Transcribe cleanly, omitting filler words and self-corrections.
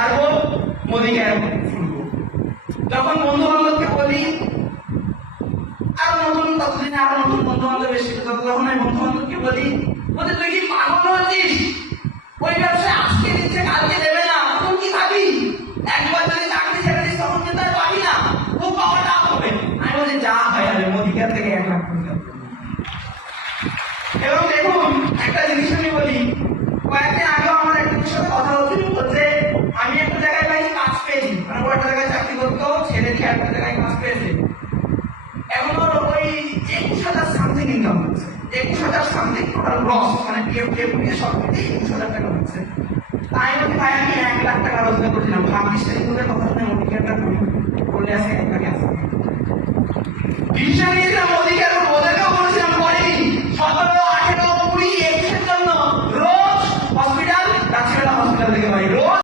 ছাড়বো, মোদিকে শুনবো। যখন বন্ধু বান্ধবকে বলি আরো নতুন, ততদিনে আরো নতুন বন্ধু বান্ধব এসেছিল, তখন আমি বন্ধু বান্ধবকে বলি, বলতে তুই কি পাগল হচ্ছিস? ওই ব্যবসায় আজকে দিচ্ছে কালকে দেবে না, তখন কি ভাবি? একবার যদি চাকরি ছেড়ে দিস তখন কিন্তু আর পাবি না, খুব পাওয়া টাফ হবে। আমি বলছি যা হয় যাবে, মোদিকার থেকে 1 লাখ টাকা। এবং দেখুন একটা জিনিস আমি বলি, কয়েকদিন আগেও আমার একজনের সাথে কথা হচ্ছিল, বলছে আমি একটা জায়গায় ভাই কাজ পেয়েছি, মানে ও একটা জায়গায় চাকরি করতো, ছেড়ে দিয়ে একটা জায়গায় কাজ পেয়েছে। এখন ওর ওই 21,000 সামথিং ইনকাম হচ্ছে, 21,000 সামথিং টোটাল গ্রস, মানে পিএফ দিয়ে সব মিলিয়ে 21,000 টাকা হচ্ছে। তাই বলছি ভাই আমি 1 লাখ টাকা রোজগার করছিলাম, ভাবিস তোদের কথা শুনে মোদিকে একটা বলে আসে 1 লাখে আসে ডিসিশন নিয়েছিলাম মোদিকে